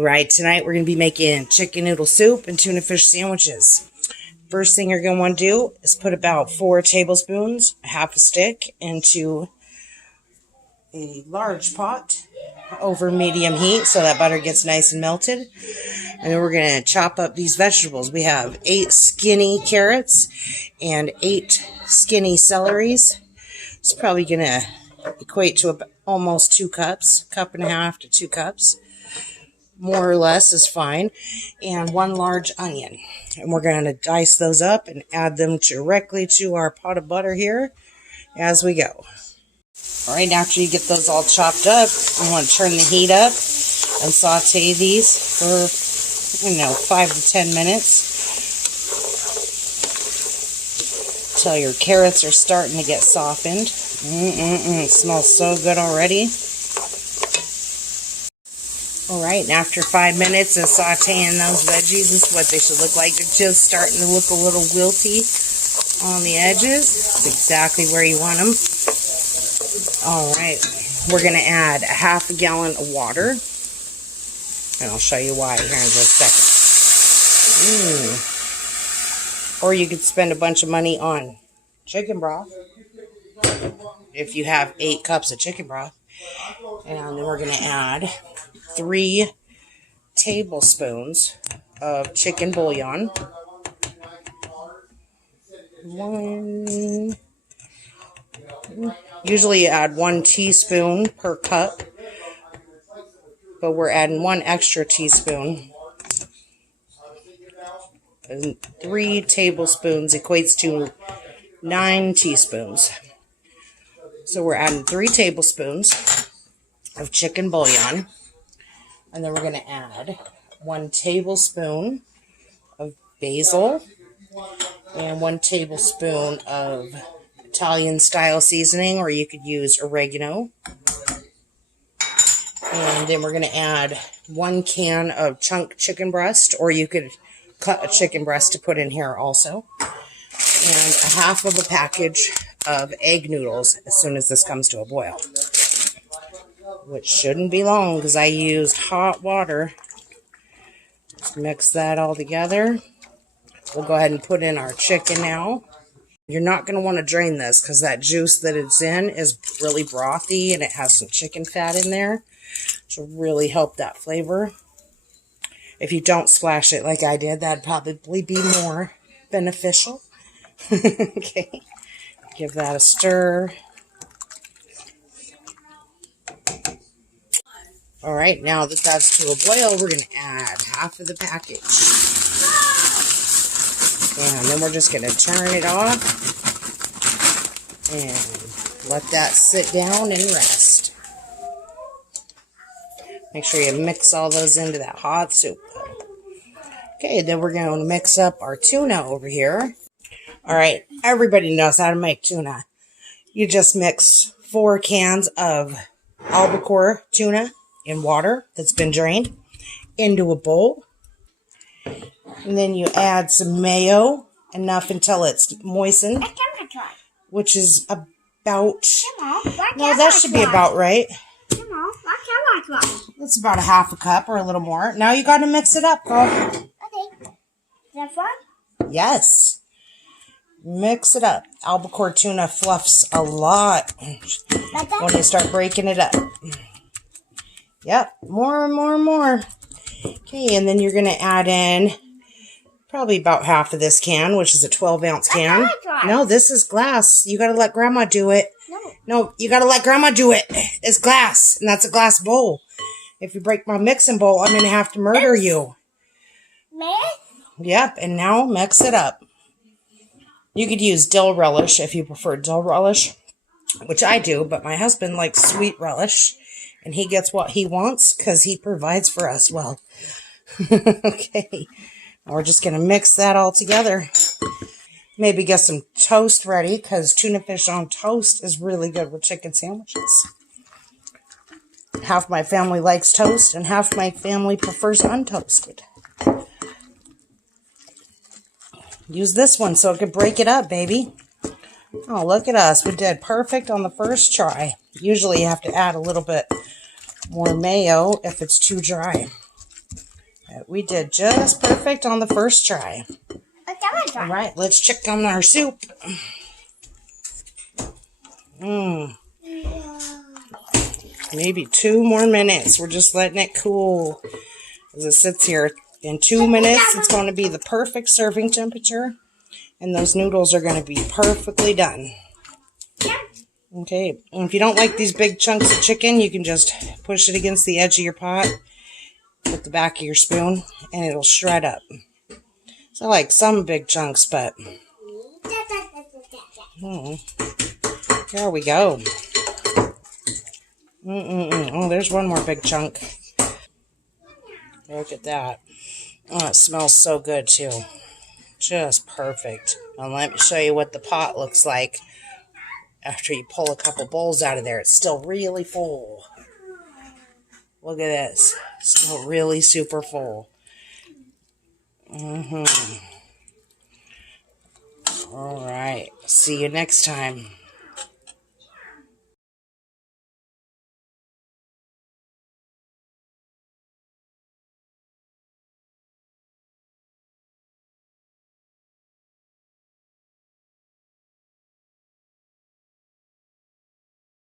Right, tonight we're going to be making chicken noodle soup and tuna fish sandwiches. First thing you're going to want to do is put about 4 tablespoons, half a stick, into a large pot over medium heat so that butter gets nice and melted. And then we're going to chop up these vegetables. We have 8 skinny carrots and 8 skinny celeries. It's probably going to equate to almost 2 cups, 1.5 cups to 2 cups. More or less is fine, and 1 large onion. And we're going to dice those up and add them directly to our pot of butter here as we go. All right, after you get those all chopped up, I want to turn the heat up and saute these for, 5 to 10 minutes until your carrots are starting to get softened. It smells so good already. Alright, and after 5 minutes of sauteing those veggies, this is what they should look like. They're just starting to look a little wilty on the edges. That's exactly where you want them. Alright, we're going to add 1/2 gallon of water. And I'll show you why here in just a second. Or you could spend a bunch of money on chicken broth if you have 8 cups of chicken broth. And then we're going to add 3 tablespoons of chicken bouillon. Usually you add 1 teaspoon per cup, but we're adding 1 extra teaspoon. And 3 tablespoons equates to 9 teaspoons. So we're adding 3 tablespoons of chicken bouillon. And then we're going to add 1 tablespoon of basil and 1 tablespoon of Italian style seasoning, or you could use oregano. And then we're going to add 1 can of chunk chicken breast, or you could cut a chicken breast to put in here also. And 1/2 of a package of egg noodles as soon as this comes to a boil. Which shouldn't be long because I used hot water. Let's mix that all together. We'll go ahead and put in our chicken now. You're not going to want to drain this because that juice that it's in is really brothy and it has some chicken fat in there, which will really help that flavor. If you don't splash it like I did, that'd probably be more beneficial. Okay, give that a stir. Alright, now that that's to a boil, we're going to add 1/2 of the package. And then we're just going to turn it off and let that sit down and rest. Make sure you mix all those into that hot soup. Okay, then we're going to mix up our tuna over here. Alright, everybody knows how to make tuna. You just mix 4 cans of Albacore tuna in water that's been drained into a bowl. And then you add some mayo, enough until it's moistened, which is about, no, that should be about right. That's about 1/2 cup or a little more. Now you got to mix it up, girl. Okay. Is that fun? Yes. Mix it up. Albacore tuna fluffs a lot when you start breaking it up. Yep, more and more and more. Okay, and then you're going to add in probably about 1/2 of this can, which is a 12-ounce can. No, this is glass. You got to let Grandma do it. No, you got to let Grandma do it. It's glass, and that's a glass bowl. If you break my mixing bowl, I'm going to have to murder you. Yep, and now mix it up. You could use dill relish if you prefer dill relish, which I do, but my husband likes sweet relish. And he gets what he wants because he provides for us well. Okay. Now we're just going to mix that all together. Maybe get some toast ready because tuna fish on toast is really good with chicken sandwiches. Half my family likes toast and half my family prefers untoasted. Use this one so it can break it up, baby. Oh, look at us. We did perfect on the first try. Usually you have to add a little bit more mayo if it's too dry. We did just perfect on the first try. Let's All right, let's check on our soup. Maybe 2 more minutes. We're just letting it cool as it sits here. In 2 minutes, it's going to be the perfect serving temperature, and those noodles are going to be perfectly done. Okay, and if you don't like these big chunks of chicken, you can just push it against the edge of your pot with the back of your spoon, and it'll shred up. So I like some big chunks, but there we go. Oh, there's one more big chunk. Look at that. Oh, it smells so good, too. Just perfect. And let me show you what the pot looks like after you pull a couple bowls out of there. It's still really full. Look at this. Still really super full. All right. See you next time.